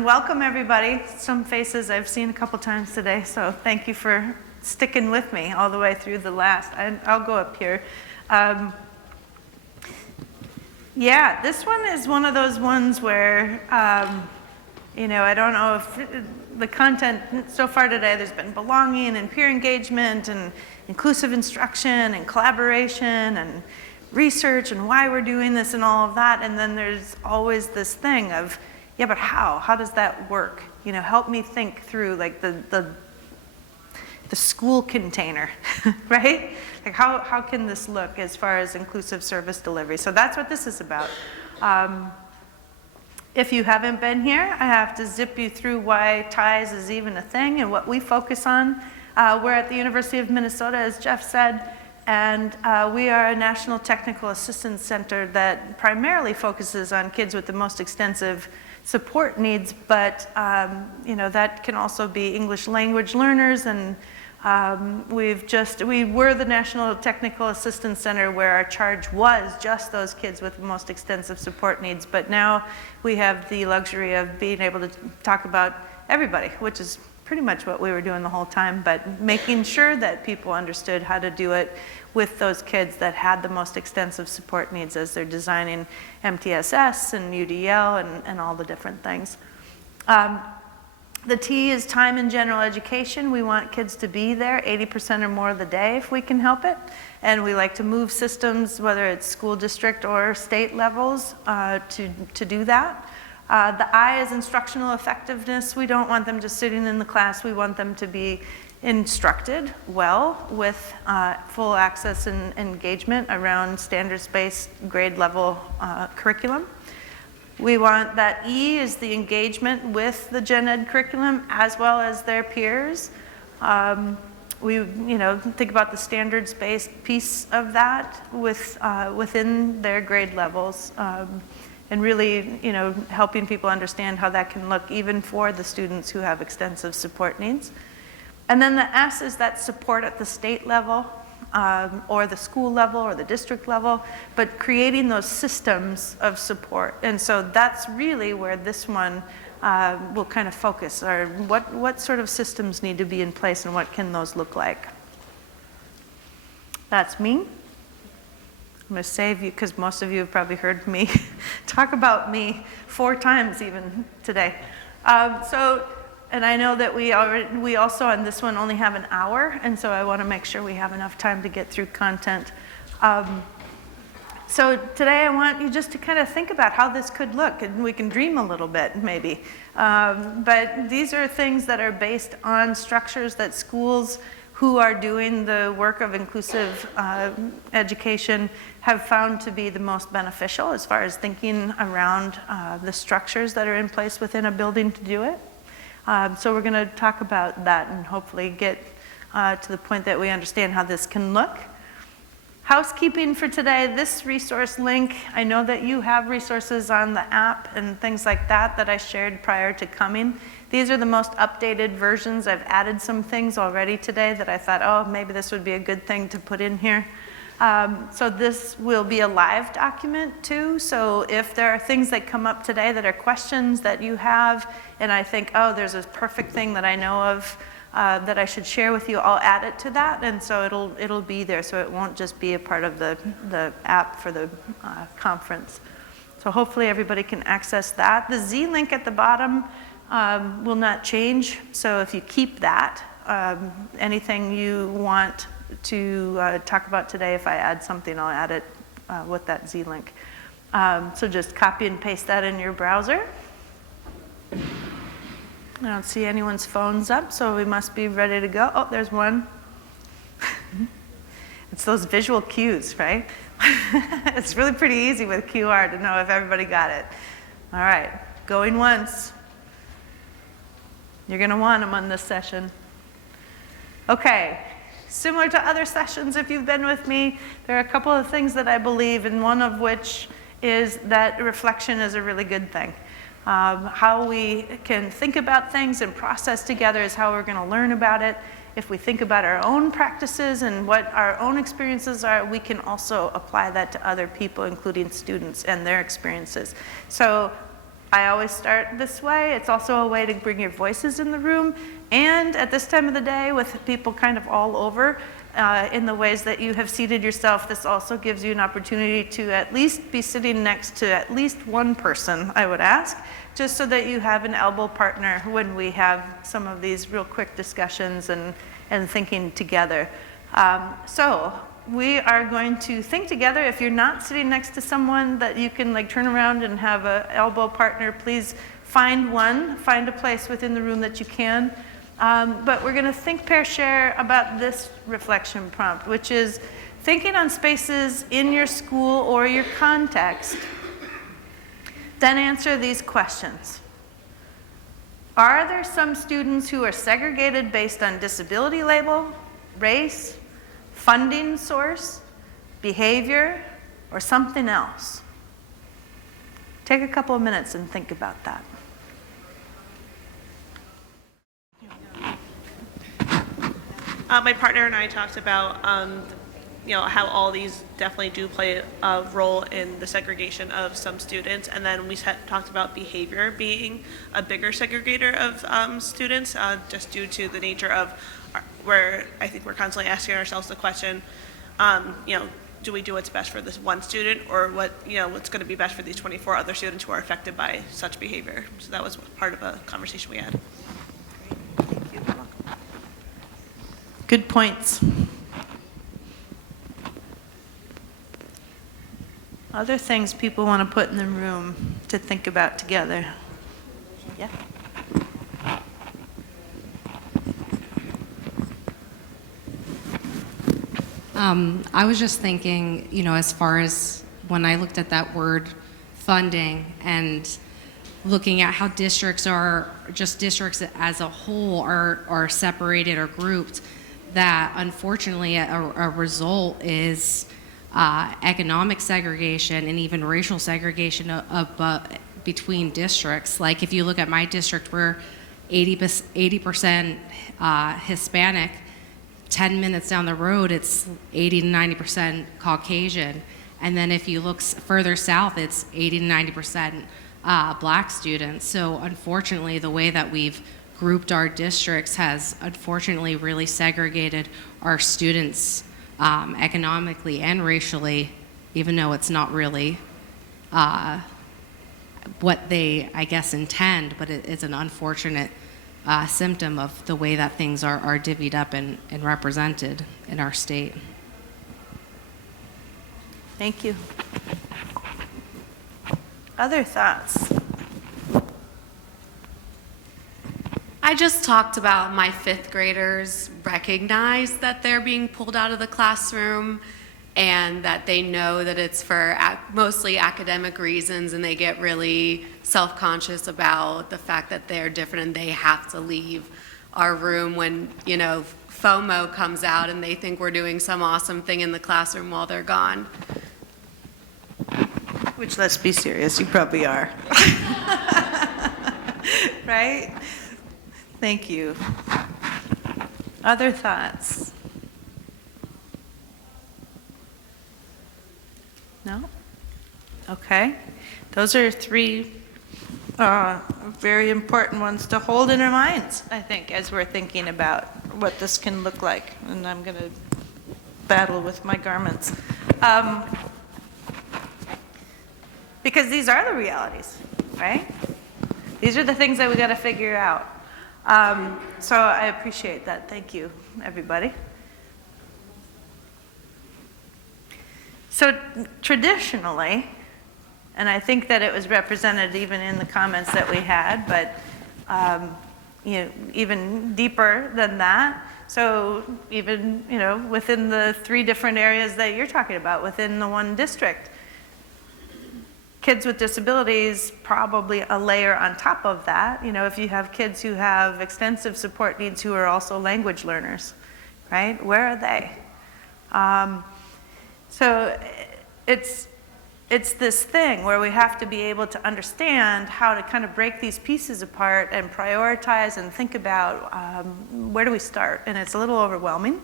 and welcome everybody. Some faces I've seen a couple times today, so thank you for sticking with me all the way through the last. I'll go up here. Yeah, this one is one of those ones where, you know, I don't know if the content so far today, there's been belonging and peer engagement and inclusive instruction and collaboration and research and why we're doing this and all of that. And then there's always this thing of, yeah, but how? How does that work? You know, help me think through like the school container, right? Like how can this look as far as inclusive service delivery? So that's what this is about. If you haven't been here, I have to zip you through why ties is even a thing and what we focus on. We're at the University of Minnesota, as Jeff said, and we are a National Technical Assistance Center that primarily focuses on kids with the most extensive support needs, but you know, that can also be English language learners, and we were the National Technical Assistance Center where our charge was just those kids with the most extensive support needs, but now we have the luxury of being able to talk about everybody, which is pretty much what we were doing the whole time, but making sure that people understood how to do it with those kids that had the most extensive support needs as they're designing MTSS and UDL and all the different things. The T is time in general education. We want kids to be there 80% or more of the day if we can help it. And we like to move systems, whether it's school district or state levels, to do that. The I is instructional effectiveness. We don't want them just sitting in the class. We want them to be instructed well with full access and engagement around standards-based grade level curriculum. We want that E is the engagement with the gen ed curriculum as well as their peers. We, you know, think about the standards-based piece of that within their grade levels, and really, you know, helping people understand how that can look even for the students who have extensive support needs. And then the S is that support at the state level, or the school level or the district level, but creating those systems of support. And so that's really where this one will kind of focus, or what sort of systems need to be in place and what can those look like. That's me. I'm going to save you because most of you have probably heard me talk about me 4 times even today. And I know that we also on this one only have an hour, and so I want to make sure we have enough time to get through content. So today I want you just to kind of think about how this could look, and we can dream a little bit maybe. But these are things that are based on structures that schools who are doing the work of inclusive education have found to be the most beneficial as far as thinking around the structures that are in place within a building to do it. So we're going to talk about that and hopefully get to the point that we understand how this can look. Housekeeping for today, this resource link, I know that you have resources on the app and things like that I shared prior to coming. These are the most updated versions. I've added some things already today that I thought, oh, maybe this would be a good thing to put in here. So this will be a live document too. So if there are things that come up today that are questions that you have, and I think, oh, there's a perfect thing that I know of that I should share with you, I'll add it to that. And so it'll be there. So it won't just be a part of the app for the conference. So hopefully everybody can access that. The Z link at the bottom will not change. So if you keep that, anything you want to talk about today, if I add something, I'll add it with that Z link. So just copy and paste that in your browser. I don't see anyone's phones up, so we must be ready to go. Oh, there's one. It's those visual cues, right? It's really pretty easy with QR to know if everybody got it. All right, going once. You're going to want them on this session. Okay. Similar to other sessions, if you've been with me, there are a couple of things that I believe, and one of which is that reflection is a really good thing. How we can think about things and process together is how we're going to learn about it. If we think about our own practices and what our own experiences are, we can also apply that to other people, including students and their experiences. So I always start this way. It's also a way to bring your voices in the room. And at this time of the day, with people kind of all over, in the ways that you have seated yourself, this also gives you an opportunity to at least be sitting next to at least one person, I would ask, just so that you have an elbow partner when we have some of these real quick discussions and thinking together. So we are going to think together. If you're not sitting next to someone that you can like turn around and have an elbow partner, please find one, find a place within the room that you can. But we're going to think, pair, share about this reflection prompt, which is thinking on spaces in your school or your context. Then answer these questions. Are there some students who are segregated based on disability label, race, funding source, behavior, or something else? Take a couple of minutes and think about that. My partner and I talked about how all these definitely do play a role in the segregation of some students, and then we talked about behavior being a bigger segregator of students, just due to the nature of where I think we're constantly asking ourselves the question, do we do what's best for this one student, or what's going to be best for these 24 other students who are affected by such behavior? So that was part of a conversation we had. Good points. Other things people want to put in the room to think about together. Yeah. I was just thinking, as far as when I looked at that word funding and looking at how districts as a whole are separated or grouped, that unfortunately a result is economic segregation and even racial segregation between districts. Like if you look at my district, we're 80% Hispanic. 10 minutes down the road, it's 80 to 90% Caucasian. And then if you look further south, it's 80 to 90% black students. So unfortunately, the way that we've grouped our districts has unfortunately really segregated our students economically and racially, even though it's not really what they, I guess, intend, but it's an unfortunate symptom of the way that things are divvied up and represented in our state. Thank you. Other thoughts? I just talked about my fifth graders recognize that they're being pulled out of the classroom and that they know that it's for mostly academic reasons, and they get really self-conscious about the fact that they're different and they have to leave our room when, FOMO comes out and they think we're doing some awesome thing in the classroom while they're gone. Which, let's be serious, you probably are. Right? Thank you. Other thoughts? No? Okay. Those are three very important ones to hold in our minds, I think, as we're thinking about what this can look like. And I'm going to battle with my garments. Because these are the realities, right? These are the things that we got to figure out. So I appreciate that. Thank you, everybody. So traditionally, and I think that it was represented even in the comments that we had, but even deeper than that. So even within the three different areas that you're talking about within the one district, kids with disabilities, probably a layer on top of that. If you have kids who have extensive support needs who are also language learners, right? Where are they? So it's this thing where we have to be able to understand how to kind of break these pieces apart and prioritize and think about where do we start? And it's a little overwhelming.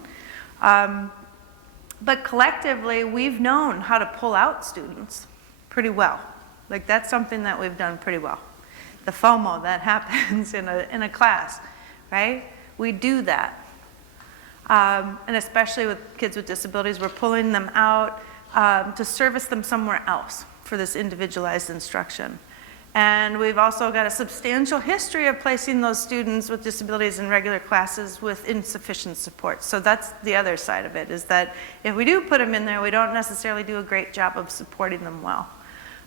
But collectively, we've known how to pull out students pretty well. Like that's something that we've done pretty well. the FOMO that happens in a class, right? We do that. And especially with kids with disabilities, we're pulling them out to service them somewhere else for this individualized instruction. And we've also got a substantial history of placing those students with disabilities in regular classes with insufficient support. So that's the other side of it, is that if we do put them in there, we don't necessarily do a great job of supporting them well.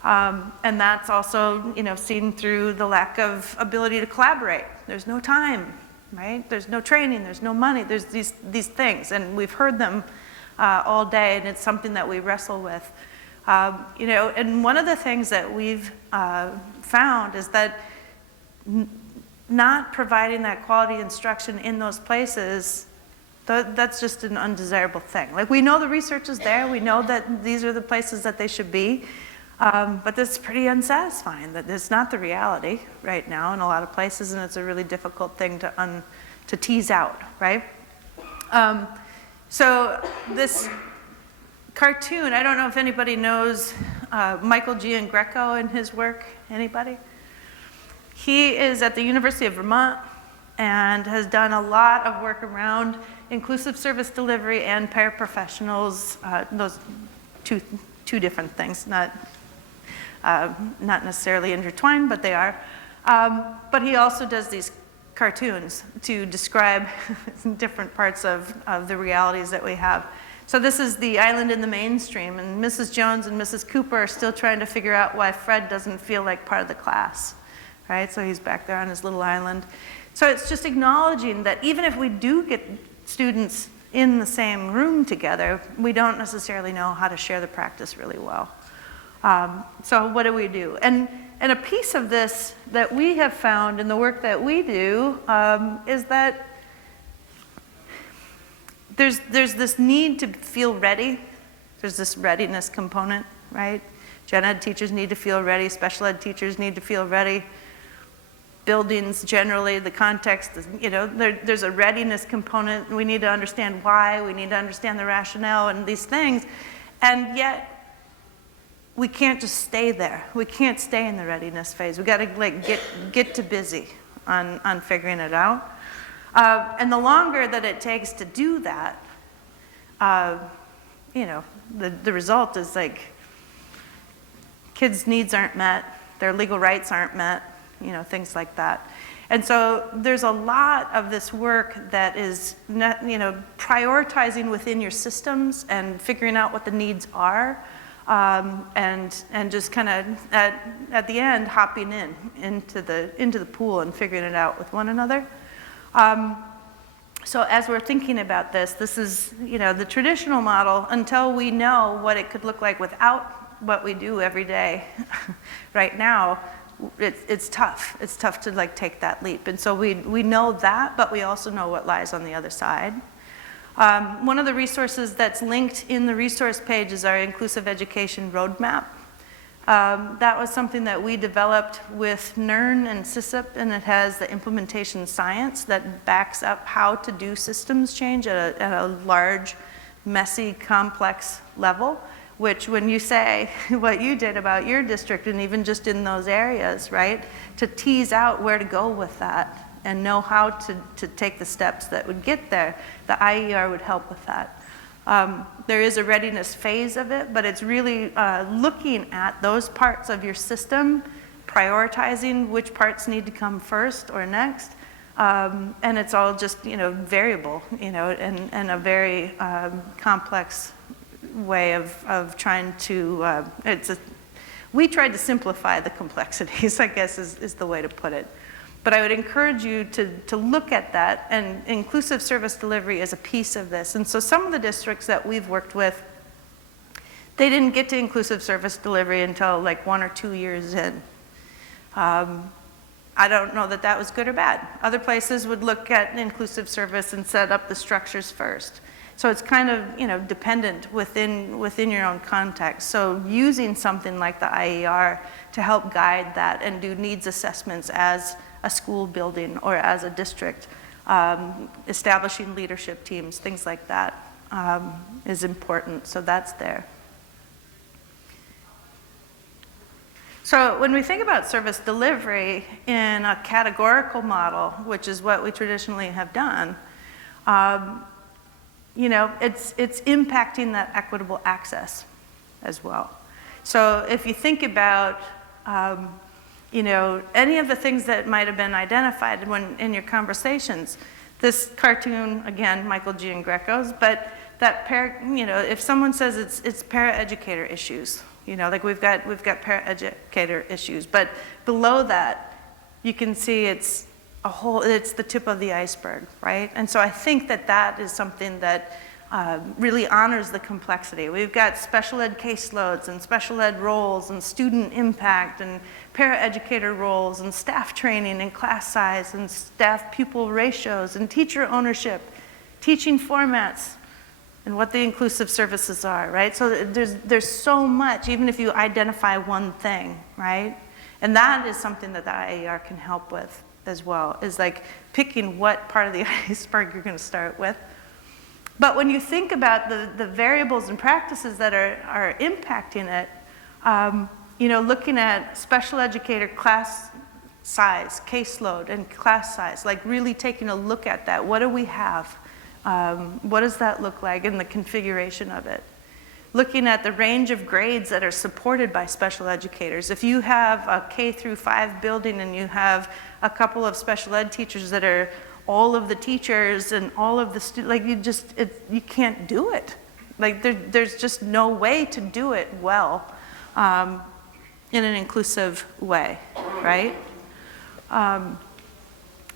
And that's also, seen through the lack of ability to collaborate. There's no time, right? There's no training, there's no money, there's these things, and we've heard them all day, and it's something that we wrestle with. And one of the things that we've found is that not providing that quality instruction in those places, that's just an undesirable thing. Like, we know the research is there, we know that these are the places that they should be, but that's pretty unsatisfying, that it's not the reality right now in a lot of places, and it's a really difficult thing to tease out, right? So this cartoon, I don't know if anybody knows Michael Greco and his work. Anybody? He is at the University of Vermont and has done a lot of work around inclusive service delivery and paraprofessionals, those two different things, not necessarily intertwined, but they are. But he also does these cartoons to describe different parts of the realities that we have. So this is the island in the mainstream, and Mrs. Jones and Mrs. Cooper are still trying to figure out why Fred doesn't feel like part of the class, right? So he's back there on his little island. So it's just acknowledging that even if we do get students in the same room together, we don't necessarily know how to share the practice really well. So what do we do? And a piece of this that we have found in the work that we do is that there's this need to feel ready. There's this readiness component, right? Gen ed teachers need to feel ready. Special ed teachers need to feel ready. Buildings generally, the context, there's a readiness component. We need to understand why. We need to understand the rationale and these things. And yet, we can't just stay there. We can't stay in the readiness phase. We got to get to busy on figuring it out. And the longer that it takes to do that, the result is like kids' needs aren't met, their legal rights aren't met, things like that. And so there's a lot of this work that is, prioritizing within your systems and figuring out what the needs are, and just kind of at the end hopping into the pool and figuring it out with one another. So as we're thinking about this is, the traditional model, until we know what it could look like without what we do every day right now, it's tough. It's tough to take that leap. And so we know that, but we also know what lies on the other side. One of the resources that's linked in the resource page is our Inclusive Education Roadmap. That was something that we developed with NERN and SISIP, and it has the implementation science that backs up how to do systems change at a large, messy, complex level, which when you say what you did about your district and even just in those areas, right, to tease out where to go with that and know how to take the steps that would get there, the IER would help with that. There is a readiness phase of it, but it's really looking at those parts of your system, prioritizing which parts need to come first or next, and it's all just variable, and a very complex way of trying to. We tried to simplify the complexities, I guess is the way to put it. But I would encourage you to look at that, and inclusive service delivery is a piece of this. And so some of the districts that we've worked with, they didn't get to inclusive service delivery until 1 or 2 years in. I don't know that was good or bad. Other places would look at inclusive service and set up the structures first. So it's kind of dependent within your own context. So using something like the IER to help guide that and do needs assessments as a school building or as a district, establishing leadership teams, things like that is important. So that's there. So when we think about service delivery in a categorical model, which is what we traditionally have done, you know, it's impacting that equitable access as well. So if you think about, you know, any of the things that might have been identified when in your conversations, this cartoon, again, Michael G. and Greco's, but that you know, if someone says it's para-educator issues, you know, like we've got para-educator issues, but below that, you can see it's the tip of the iceberg, right? And so I think that that is something that really honors the complexity. We've got special ed caseloads and special ed roles and student impact and paraeducator roles and staff training and class size and staff pupil ratios and teacher ownership, teaching formats, and what the inclusive services are, right? So there's so much, even if you identify one thing, right? And that is something that the IAR can help with as well, is like picking what part of the iceberg you're going to start with. But when you think about the variables and practices that are impacting it, you know, looking at special educator class size, caseload, and class size, like really taking a look at that. What do we have? What does that look like in the configuration of it? Looking at the range of grades that are supported by special educators. If you have a K through 5 building and you have a couple of special ed teachers that are all of the teachers and all of the students, like you can't do it. Like there's just no way to do it well in an inclusive way, right?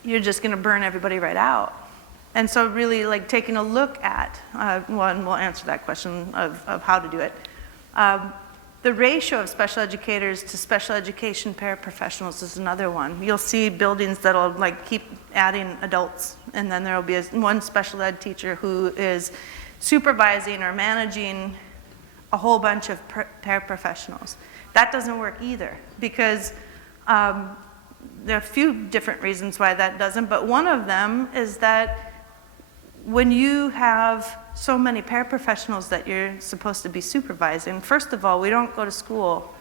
You're just gonna burn everybody right out. And so really like taking a look at, one will answer that question of how to do it. The ratio of special educators to special education paraprofessionals is another one. You'll see buildings that'll like keep adding adults, and then there'll be one special ed teacher who is supervising or managing a whole bunch of paraprofessionals. That doesn't work either, because there are a few different reasons why that doesn't, but one of them is that when you have so many paraprofessionals that you're supposed to be supervising, first of all, we don't go to school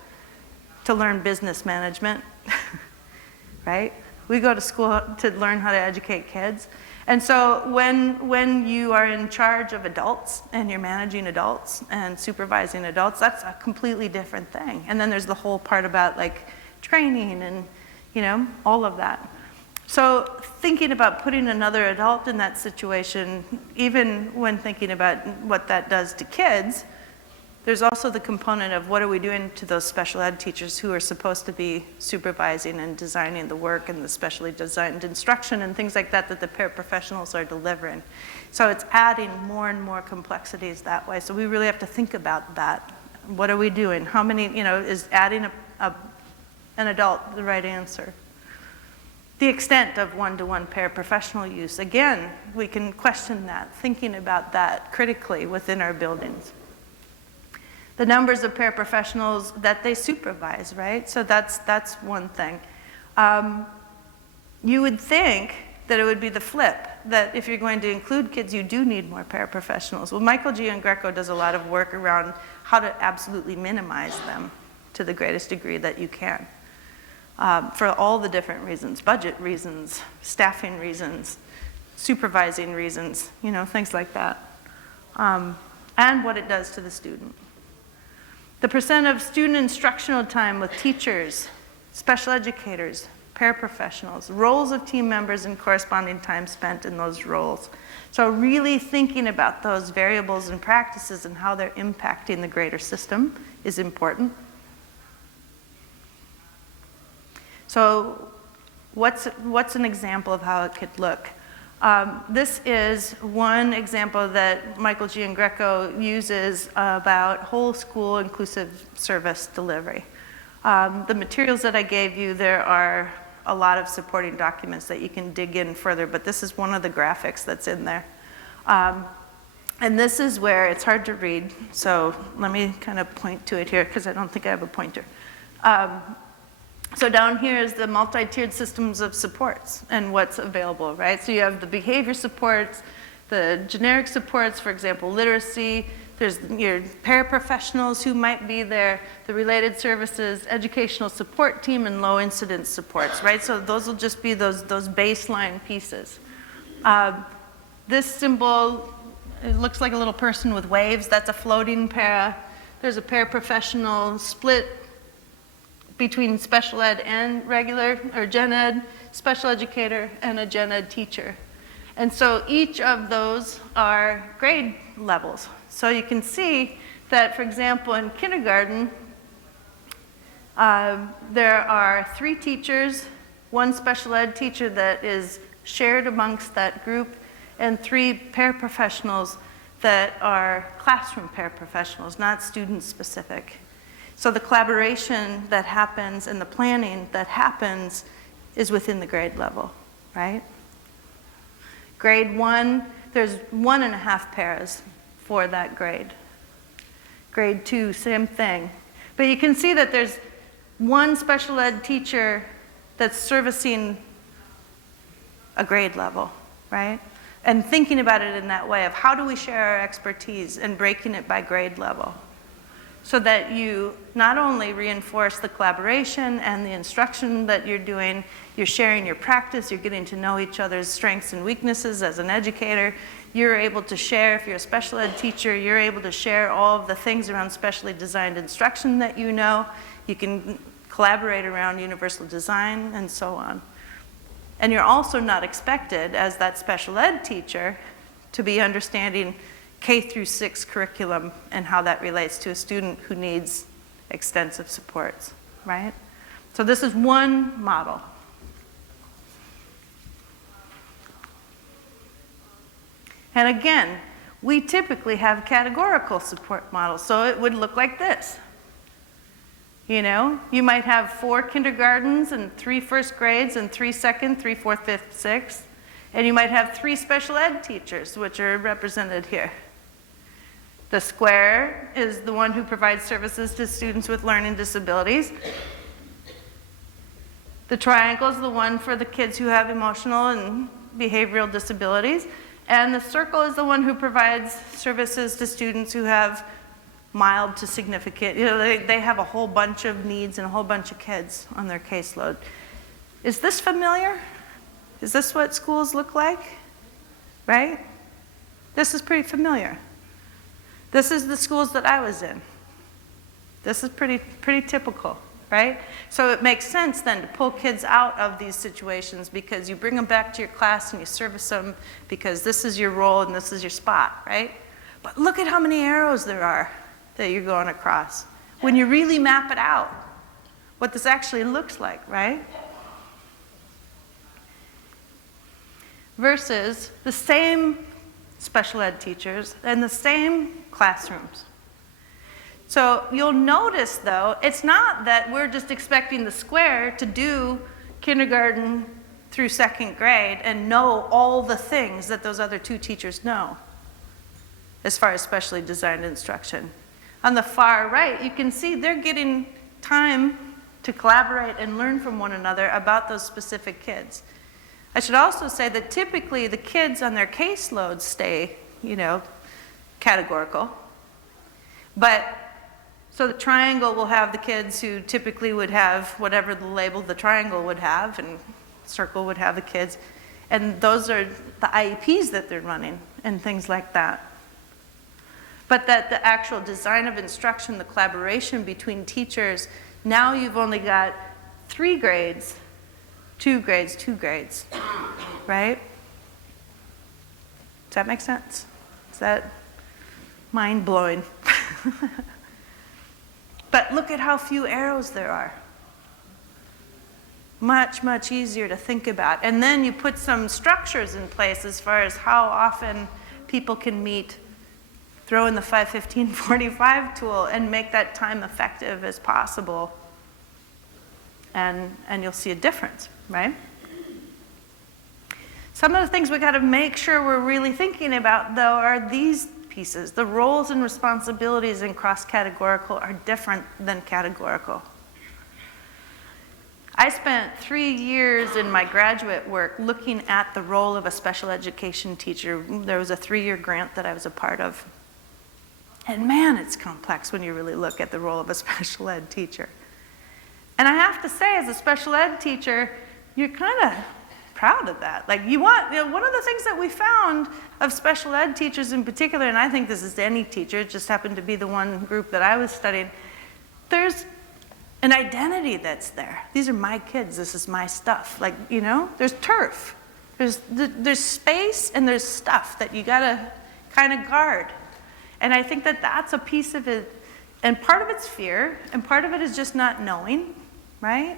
to learn business management, right? We go to school to learn how to educate kids. And so when you are in charge of adults and you're managing adults and supervising adults, that's a completely different thing. And then there's the whole part about like training and, you know, all of that. So thinking about putting another adult in that situation, even when thinking about what that does to kids, there's also the component of what are we doing to those special ed teachers who are supposed to be supervising and designing the work and the specially designed instruction and things like that that the paraprofessionals are delivering. So it's adding more and more complexities that way. So we really have to think about that. What are we doing? How many, you know, is adding an adult the right answer? The extent of one-to-one paraprofessional use, again, we can question that, thinking about that critically within our buildings. The numbers of paraprofessionals that they supervise, right? So that's one thing. You would think that it would be the flip, that if you're going to include kids, you do need more paraprofessionals. Well, Michael G. and Greco does a lot of work around how to absolutely minimize them to the greatest degree that you can. For all the different reasons, budget reasons, staffing reasons, supervising reasons, you know, things like that. And what it does to the student. The percent of student instructional time with teachers, special educators, paraprofessionals, roles of team members and corresponding time spent in those roles. So really thinking about those variables and practices and how they're impacting the greater system is important. So what's an example of how it could look? This is one example that Michael G. and Greco uses about whole school inclusive service delivery. The materials that I gave you, there are a lot of supporting documents that you can dig in further, but this is one of the graphics that's in there. And this is where it's hard to read, so let me kind of point to it here because I don't think I have a pointer. So down here is the multi-tiered systems of supports and what's available, right? So you have the behavior supports, the generic supports, for example, literacy. There's your paraprofessionals who might be there, the related services, educational support team, and low incidence supports, right? So those will just be those baseline pieces. This symbol, it looks like a little person with waves. That's a floating para. There's a paraprofessional split between special ed and regular, or gen ed, special educator, and a gen ed teacher. And so each of those are grade levels. So you can see that, for example, in kindergarten, there are 3 teachers, 1 special ed teacher that is shared amongst that group, and 3 paraprofessionals that are classroom paraprofessionals, not student specific. So the collaboration that happens and the planning that happens is within the grade level, right? Grade 1, there's 1.5 paras for that grade. Grade 2, same thing. But you can see that there's 1 special ed teacher that's servicing a grade level, right? And thinking about it in that way of how do we share our expertise and breaking it by grade level, so that you not only reinforce the collaboration and the instruction that you're doing, you're sharing your practice, you're getting to know each other's strengths and weaknesses as an educator. You're able to share, if you're a special ed teacher, you're able to share all of the things around specially designed instruction that you know. You can collaborate around universal design and so on. And you're also not expected, as that special ed teacher, to be understanding K through 6 curriculum and how that relates to a student who needs extensive supports, right? So this is one model. And again, we typically have categorical support models, so it would look like this. You know, you might have 4 kindergartens and 3 first grades and 3 second, 3 fourth, 5th, 6th. And you might have 3 special ed teachers, which are represented here. The square is the one who provides services to students with learning disabilities. The triangle is the one for the kids who have emotional and behavioral disabilities. And the circle is the one who provides services to students who have mild to significant, you know, they have a whole bunch of needs and a whole bunch of kids on their caseload. Is this familiar? Is this what schools look like? Right? This is pretty familiar. This is the schools that I was in. This is pretty typical, right? So it makes sense then to pull kids out of these situations because you bring them back to your class and you service them because this is your role and this is your spot, right? But look at how many arrows there are that you're going across when you really map it out, what this actually looks like, right? Versus the same special ed teachers and the same classrooms. So you'll notice, though, it's not that we're just expecting the square to do kindergarten through 2nd grade and know all the things that those other 2 teachers know as far as specially designed instruction. On the far right, you can see they're getting time to collaborate and learn from one another about those specific kids. I should also say that typically the kids on their caseloads stay, you know, categorical. But, so the triangle will have the kids who typically would have whatever the label the triangle would have, and circle would have the kids. And those are the IEPs that they're running and things like that. But that the actual design of instruction, the collaboration between teachers, now you've only got 3 grades, 2 grades, 2 grades, right? Does that make sense? Is that mind-blowing? But look at how few arrows there are. Much, much easier to think about. And then you put some structures in place as far as how often people can meet, throw in the 5-15-45 tool and make that time effective as possible. And you'll see a difference, right? Some of the things we got to make sure we're really thinking about, though, are these pieces. The roles and responsibilities in cross-categorical are different than categorical. I spent 3 years in my graduate work looking at the role of a special education teacher. There was a 3-year grant that I was a part of. And man, it's complex when you really look at the role of a special ed teacher. And I have to say, as a special ed teacher, you're kind of proud of that. Like one of the things that we found of special ed teachers in particular, and I think this is any teacher, it just happened to be the one group that I was studying, there's an identity that's there. These are my kids, this is my stuff. Like, there's turf. There's space and there's stuff that you gotta kind of guard. And I think that that's a piece of it. And part of it's fear, and part of it is just not knowing, right?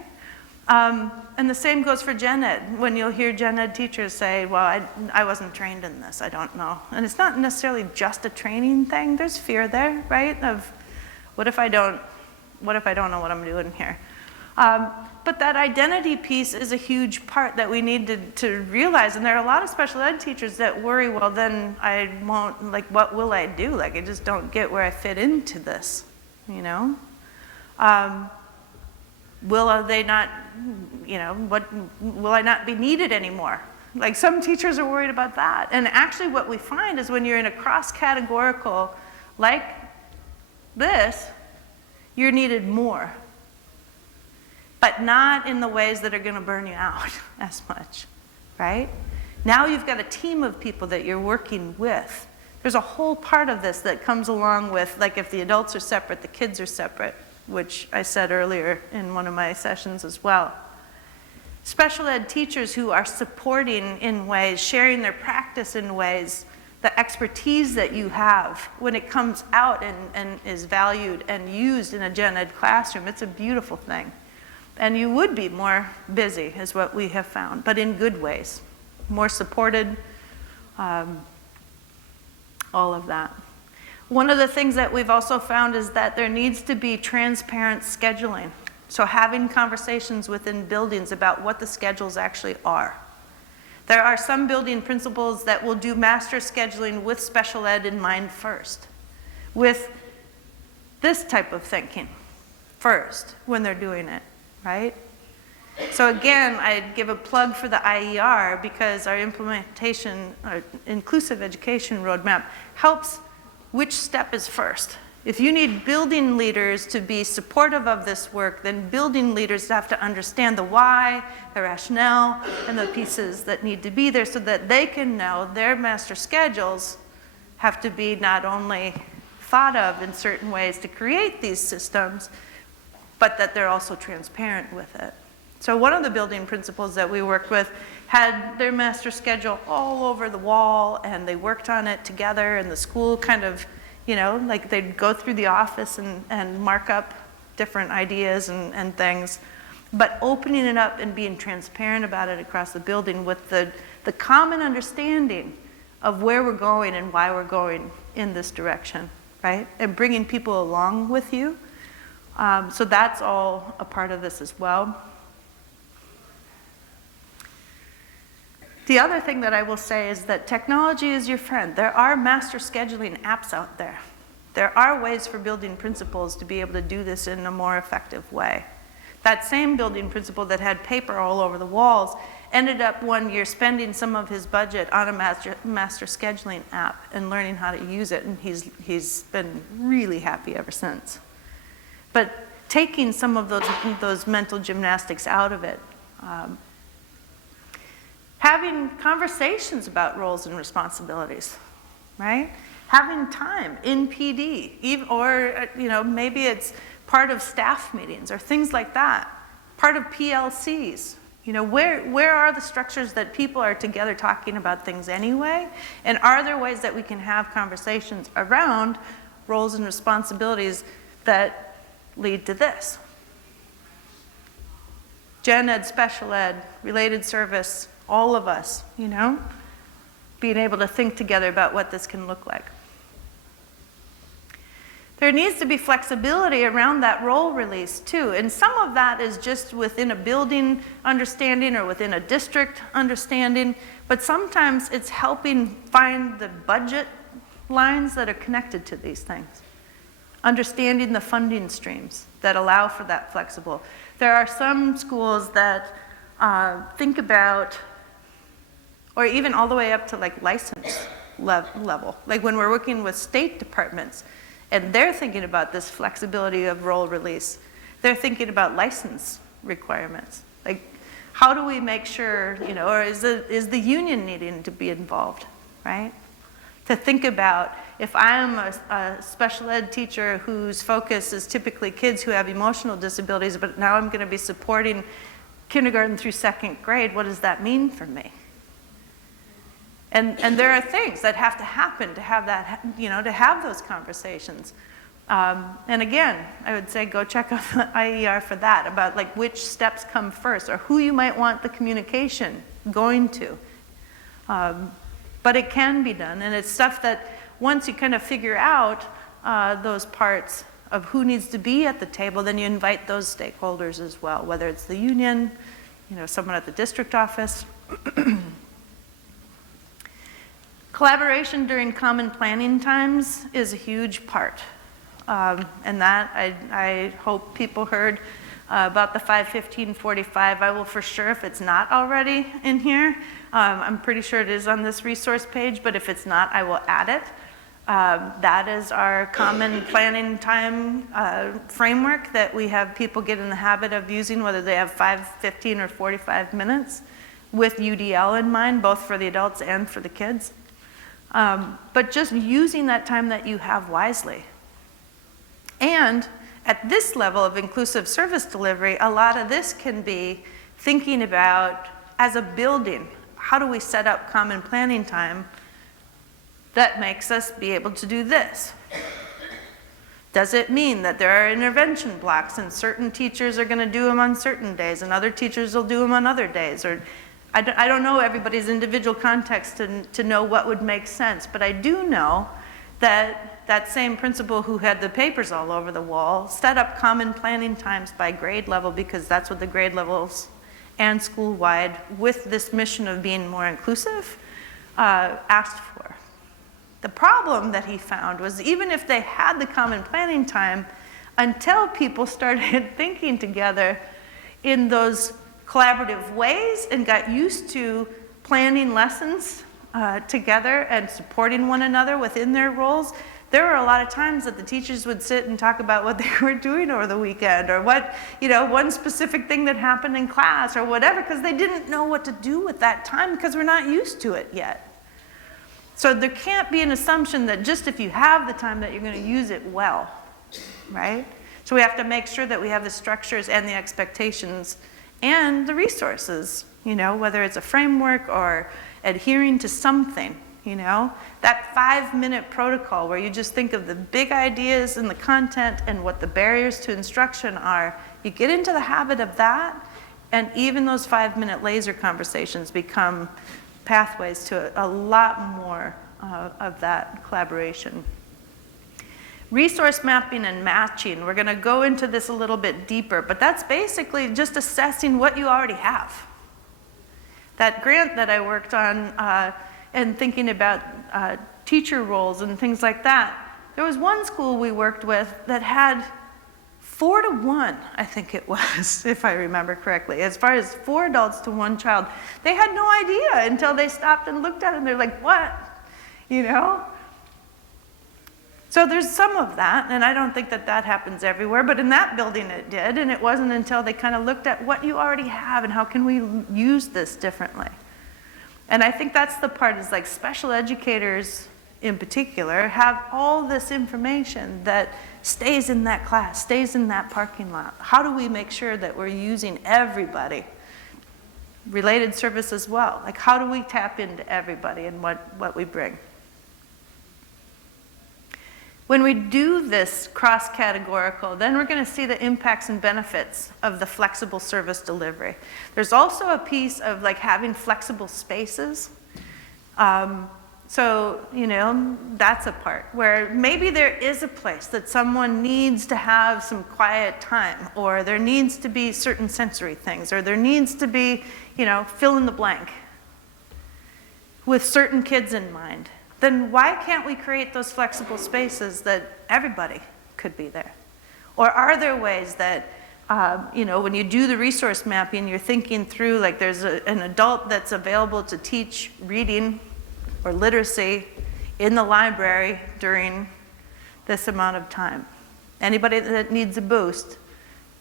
And the same goes for gen ed. When you'll hear gen ed teachers say, well, I wasn't trained in this, I don't know. And it's not necessarily just a training thing. There's fear there, right? Of what if I don't know what I'm doing here? But that identity piece is a huge part that we need to realize. And there are a lot of special ed teachers that worry, well, then I won't, like, what will I do? Like, I just don't get where I fit into this, Will they not, will I not be needed anymore? Like, some teachers are worried about that. And actually what we find is when you're in a cross-categorical like this, you're needed more. But not in the ways that are going to burn you out as much, right? Now you've got a team of people that you're working with. There's a whole part of this that comes along with, like, if the adults are separate, the kids are separate, which I said earlier in one of my sessions as well. Special ed teachers who are supporting in ways, sharing their practice in ways, the expertise that you have when it comes out and is valued and used in a gen ed classroom, it's a beautiful thing. And you would be more busy, is what we have found, but in good ways. More supported, all of that. One of the things that we've also found is that there needs to be transparent scheduling. So having conversations within buildings about what the schedules actually are. There are some building principals that will do master scheduling with special ed in mind first, with this type of thinking first when they're doing it, right? So again, I'd give a plug for the IER because our implementation, our inclusive education roadmap helps which step is first. If you need building leaders to be supportive of this work, then building leaders have to understand the why, the rationale, and the pieces that need to be there so that they can know their master schedules have to be not only thought of in certain ways to create these systems, but that they're also transparent with it. So one of the building principals that we worked with had their master schedule all over the wall, and they worked on it together, and the school kind of, like they'd go through the office and mark up different ideas and things, but opening it up and being transparent about it across the building with the common understanding of where we're going and why we're going in this direction, right? And bringing people along with you. So that's all a part of this as well. The other thing that I will say is that technology is your friend. There are master scheduling apps out there. There are ways for building principals to be able to do this in a more effective way. That same building principal that had paper all over the walls ended up one year spending some of his budget on a master scheduling app and learning how to use it, and he's been really happy ever since. But taking some of those mental gymnastics out of it, having conversations about roles and responsibilities, right? Having time in PD, or maybe it's part of staff meetings or things like that, part of PLCs. Where are the structures that people are together talking about things anyway? And are there ways that we can have conversations around roles and responsibilities that lead to this? Gen ed, special ed, related service, all of us, being able to think together about what this can look like. There needs to be flexibility around that role release too, and some of that is just within a building understanding or within a district understanding, but sometimes it's helping find the budget lines that are connected to these things. Understanding the funding streams that allow for that flexible. There are some schools that think about, or even all the way up to like license level. Like when we're working with state departments, And they're thinking about this flexibility of role release. They're thinking about license requirements. Like, how do we make sure, or is the union needing to be involved, right? To think about, if I'm a special ed teacher whose focus is typically kids who have emotional disabilities, but now I'm going to be supporting kindergarten through 2nd grade, what does that mean for me? And there are things that have to happen to have that, to have those conversations. And again, I would say go check out the IER for that, about like which steps come first, or who you might want the communication going to. But it can be done, and it's stuff that once you kind of figure out those parts of who needs to be at the table, then you invite those stakeholders as well, whether it's the union, someone at the district office. Collaboration during common planning times is a huge part. And that, I hope people heard about the 5:15:45. I will for sure, if it's not already in here, I'm pretty sure it is on this resource page, but if it's not, I will add it. That is our common planning time framework that we have people get in the habit of using, whether they have 5, 15, or 45 minutes, with UDL in mind, both for the adults and for the kids. But just using that time that you have wisely. And at this level of inclusive service delivery, a lot of this can be thinking about, as a building, how do we set up common planning time that makes us be able to do this? Does it mean that there are intervention blocks and certain teachers are going to do them on certain days and other teachers will do them on other days? Or I don't know everybody's individual context to know what would make sense, but I do know that same principal who had the papers all over the wall set up common planning times by grade level, because that's what the grade levels and school-wide, with this mission of being more inclusive, asked for. The problem that he found was, even if they had the common planning time, until people started thinking together in those collaborative ways and got used to planning lessons together and supporting one another within their roles, there were a lot of times that the teachers would sit and talk about what they were doing over the weekend, or what, one specific thing that happened in class or whatever, because they didn't know what to do with that time because we're not used to it yet. So there can't be an assumption that just if you have the time that you're going to use it well, right? So we have to make sure that we have the structures and the expectations and the resources, whether it's a framework or adhering to something, that 5-minute protocol where you just think of the big ideas and the content and what the barriers to instruction are. You get into the habit of that, and even those 5-minute laser conversations become pathways to a lot more of that collaboration. Resource mapping and matching, we're going to go into this a little bit deeper, but that's basically just assessing what you already have. That grant that I worked on and thinking about teacher roles and things like that, there was one school we worked with that had 4 to 1, I think it was, if I remember correctly, as far as 4 adults to 1 child. They had no idea until they stopped and looked at it, and they're like, what? So there's some of that, and I don't think that happens everywhere, but in that building it did, and it wasn't until they kind of looked at what you already have and how can we use this differently. And I think that's the part, is like special educators in particular have all this information that stays in that class, stays in that parking lot. How do we make sure that we're using everybody? Related service as well. Like, how do we tap into everybody and what we bring? When we do this cross-categorical, then we're going to see the impacts and benefits of the flexible service delivery. There's also a piece of like having flexible spaces. So, that's a part where maybe there is a place that someone needs to have some quiet time, or there needs to be certain sensory things, or there needs to be, fill in the blank with certain kids in mind. Then why can't we create those flexible spaces that everybody could be there? Or are there ways that, when you do the resource mapping, you're thinking through, like there's an adult that's available to teach reading or literacy in the library during this amount of time. Anybody that needs a boost,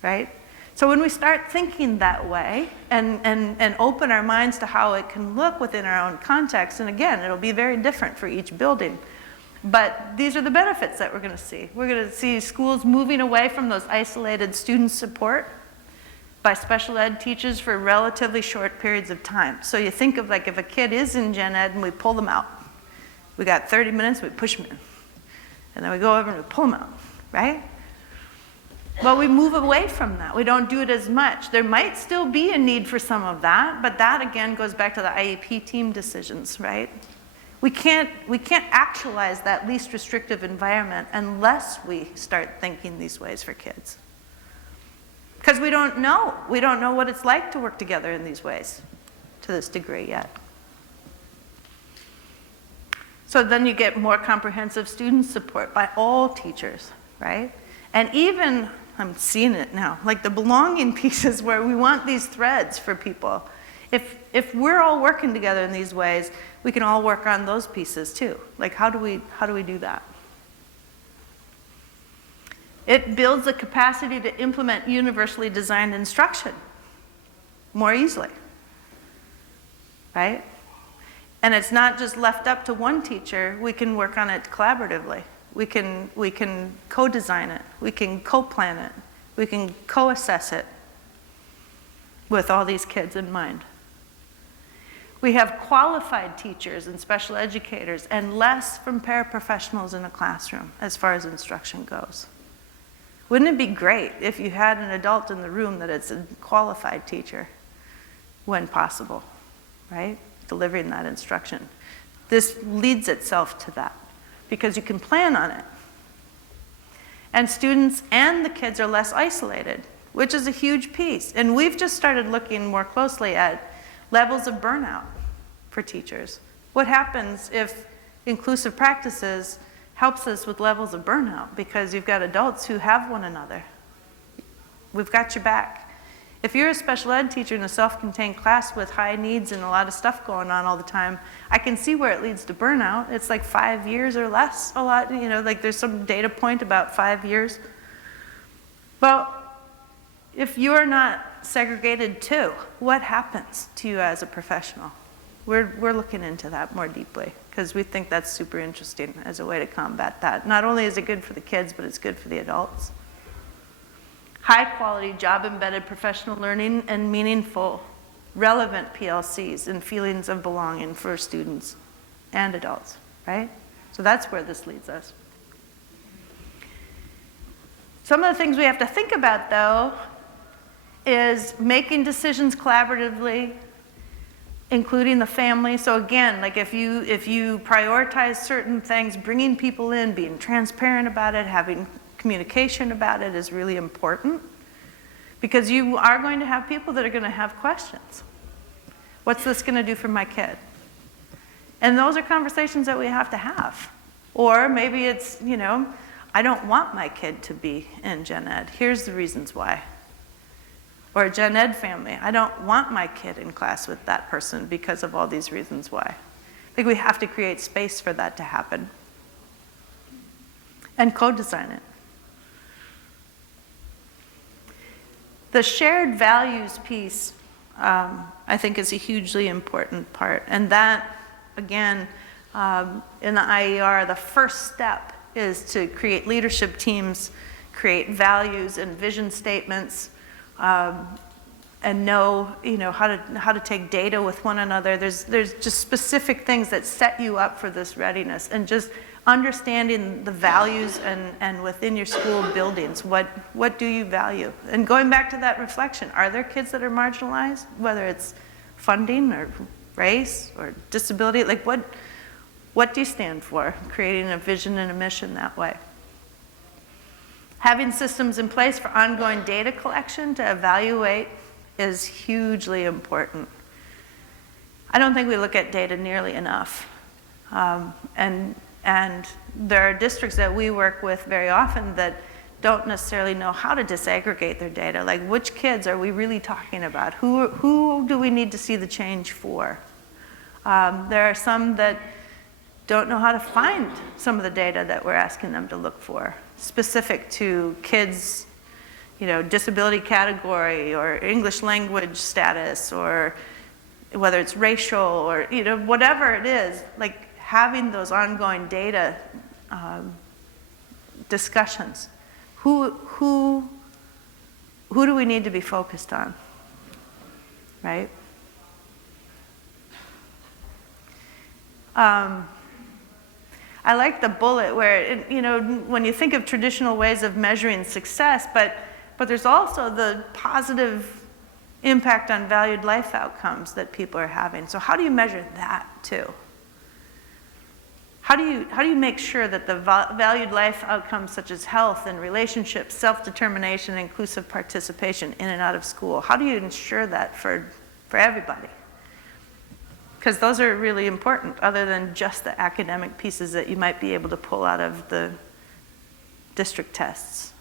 right? So when we start thinking that way and open our minds to how it can look within our own context, and again, it'll be very different for each building, but these are the benefits that we're going to see. We're going to see schools moving away from those isolated student support by special ed teachers for relatively short periods of time. So you think of like if a kid is in gen ed and we pull them out. We got 30 minutes, we push them in. And then we go over and we pull them out, right? Well, we move away from that. We don't do it as much. There might still be a need for some of that, but that again goes back to the IEP team decisions, right? We can't actualize that least restrictive environment unless we start thinking these ways for kids. Because we don't know. We don't know what it's like to work together in these ways to this degree yet. So then you get more comprehensive student support by all teachers, right? And even, I'm seeing it now, like the belonging pieces where we want these threads for people. If we're all working together in these ways, we can all work on those pieces too. Like how do we do that? It builds the capacity to implement universally designed instruction more easily, right? And it's not just left up to one teacher. We can work on it collaboratively. We can co-design it. We can co-plan it. We can co-assess it with all these kids in mind. We have qualified teachers and special educators and less from paraprofessionals in the classroom as far as instruction goes. Wouldn't it be great if you had an adult in the room that is a qualified teacher when possible, right? Delivering that instruction. This leads itself to that because you can plan on it. And students and the kids are less isolated, which is a huge piece. And we've just started looking more closely at levels of burnout for teachers. What happens if inclusive practices helps us with levels of burnout because you've got adults who have one another. We've got your back. If you're a special ed teacher in a self-contained class with high needs and a lot of stuff going on all the time, I can see where it leads to burnout. It's like 5 years or less, a lot, you know, like there's some data point about 5 years. Well, if you're not segregated too, what happens to you as a professional? We're looking into that more deeply because we think that's super interesting as a way to combat that. Not only is it good for the kids, but it's good for the adults. High quality, job-embedded professional learning and meaningful, relevant PLCs and feelings of belonging for students and adults, right? So that's where this leads us. Some of the things we have to think about, though, is making decisions collaboratively, including the family. So again, like if you prioritize certain things, bringing people in, being transparent about it, having communication about it is really important because you are going to have people that are going to have questions. What's this going to do for my kid? And those are conversations that we have to have. Or maybe it's, you know, I don't want my kid to be in gen ed. Here's the reasons why. Or a gen ed family. I don't want my kid in class with that person because of all these reasons why. I think we have to create space for that to happen. And co-design it. The shared values piece, I think, is a hugely important part. And that, again, in the IER, the first step is to create leadership teams, create values and vision statements, and know, you know, how to take data with one another. There's just specific things that set you up for this readiness, and just understanding the values and within your school buildings, what do you value? And going back to that reflection, are there kids that are marginalized, whether it's funding or race or disability? Like what do you stand for? Creating a vision and a mission that way. Having systems in place for ongoing data collection to evaluate is hugely important. I don't think we look at data nearly enough. And there are districts that we work with very often that don't necessarily know how to disaggregate their data. Like, which kids are we really talking about? Who do we need to see the change for? There are some that don't know how to find some of the data that we're asking them to look for, specific to kids, disability category or English language status, or whether it's racial or, whatever it is, like having those ongoing data discussions. Who do we need to be focused on, right? I like the bullet where, when you think of traditional ways of measuring success, but there's also the positive impact on valued life outcomes that people are having. So how do you measure that too? How do you make sure that the valued life outcomes such as health and relationships, self-determination, inclusive participation in and out of school, how do you ensure that for everybody? Because those are really important, other than just the academic pieces that you might be able to pull out of the district tests,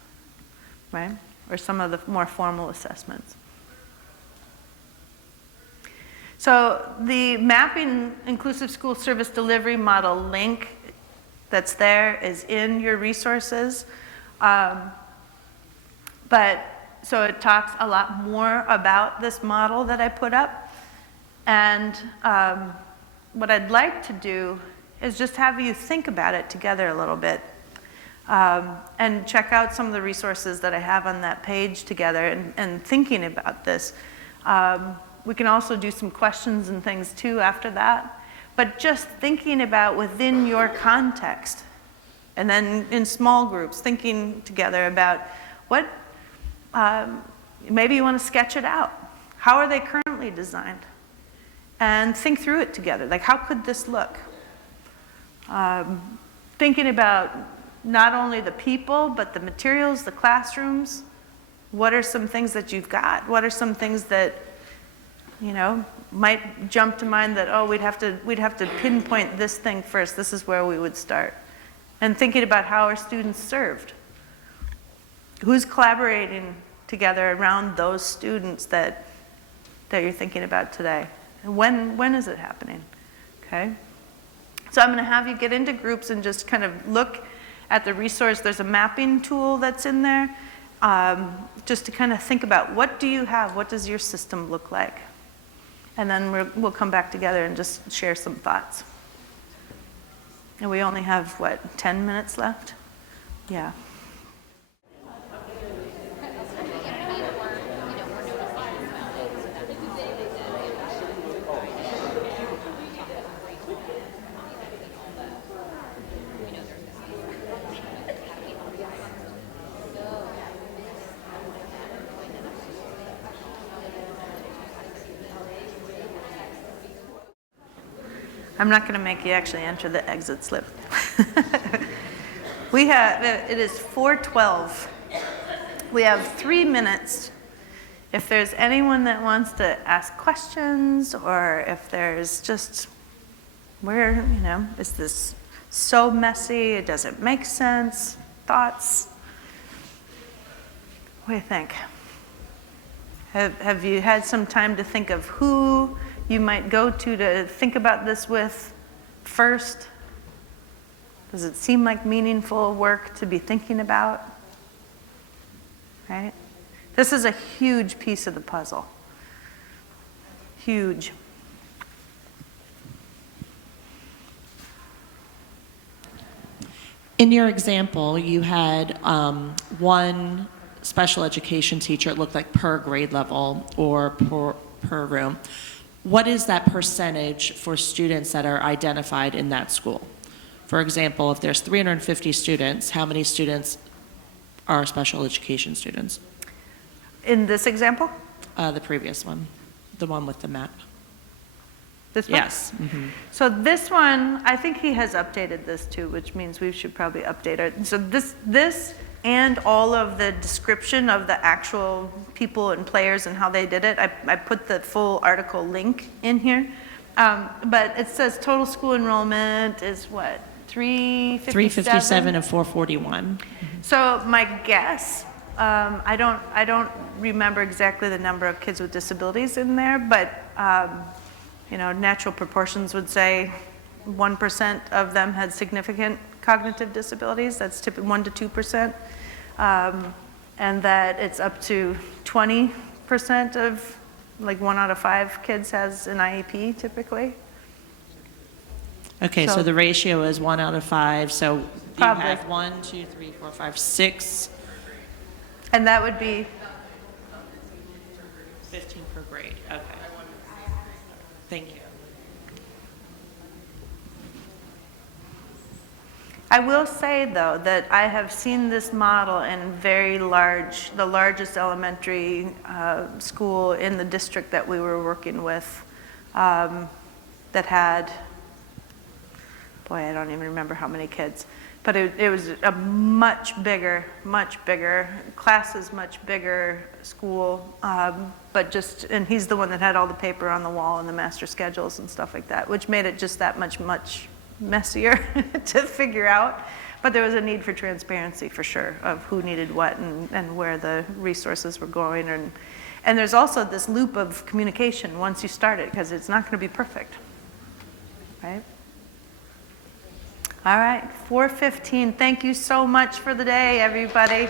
right? Or some of the more formal assessments. So the mapping inclusive school service delivery model link that's there is in your resources. So it talks a lot more about this model that I put up. And what I'd like to do is just have you think about it together a little bit, and check out some of the resources that I have on that page together and thinking about this. We can also do some questions and things too after that. But just thinking about within your context, and then in small groups, thinking together about what, maybe you want to sketch it out. How are they currently designed? And think through it together. Like, how could this look? Thinking about not only the people, but the materials, the classrooms. What are some things that you've got? What are some things that, might jump to mind that, oh, we'd have to pinpoint this thing first. This is where we would start. And thinking about how are students served? Who's collaborating together around those students that you're thinking about today? And when is it happening? Okay? So I'm going to have you get into groups and just kind of look at the resource. There's a mapping tool that's in there, just to kind of think about what do you have? What does your system look like? And then we'll come back together and just share some thoughts. And we only have, 10 minutes left? Yeah. I'm not going to make you actually enter the exit slip. It is 4:12. We have 3 minutes. If there's anyone that wants to ask questions, or if there's just, is this so messy, it doesn't make sense, thoughts? What do you think? Have you had some time to think of who you might go to think about this with first? Does it seem like meaningful work to be thinking about? Right? This is a huge piece of the puzzle. Huge. In your example, you had one special education teacher, it looked like per grade level or per room. What is that percentage for students that are identified in that school? For example, if there's 350 students, how many students are special education students? In this example? The previous one, the one with the map. This one? Yes. Mm-hmm. So this one, I think he has updated this too, which means we should probably update it. So this and all of the description of the actual people and players and how they did it, I put the full article link in here. But it says total school enrollment is what, 357? 357 and 441. So my guess, I don't remember exactly the number of kids with disabilities in there, but natural proportions would say 1% of them had significant cognitive disabilities. That's typically 1 to 2%. And that it's up to 20% of, like 1 out of 5 kids has an IEP typically. Okay, so So- the ratio is 1 out of 5, so you Probably. have 1, 2, 3, 4, 5, 6, And that would be, 15 per grade, okay. Thank you. I will say though, that I have seen this model in very large, the largest elementary school in the district that we were working with, that had, boy, I don't even remember how many kids, but it was a much bigger, classes much bigger school, but just, and he's the one that had all the paper on the wall and the master schedules and stuff like that, which made it just that much messier to figure out. But there was a need for transparency for sure of who needed what and where the resources were going. And there's also this loop of communication once you start it, because it's not going to be perfect, right? All right, 4:15. Thank you so much for the day, everybody.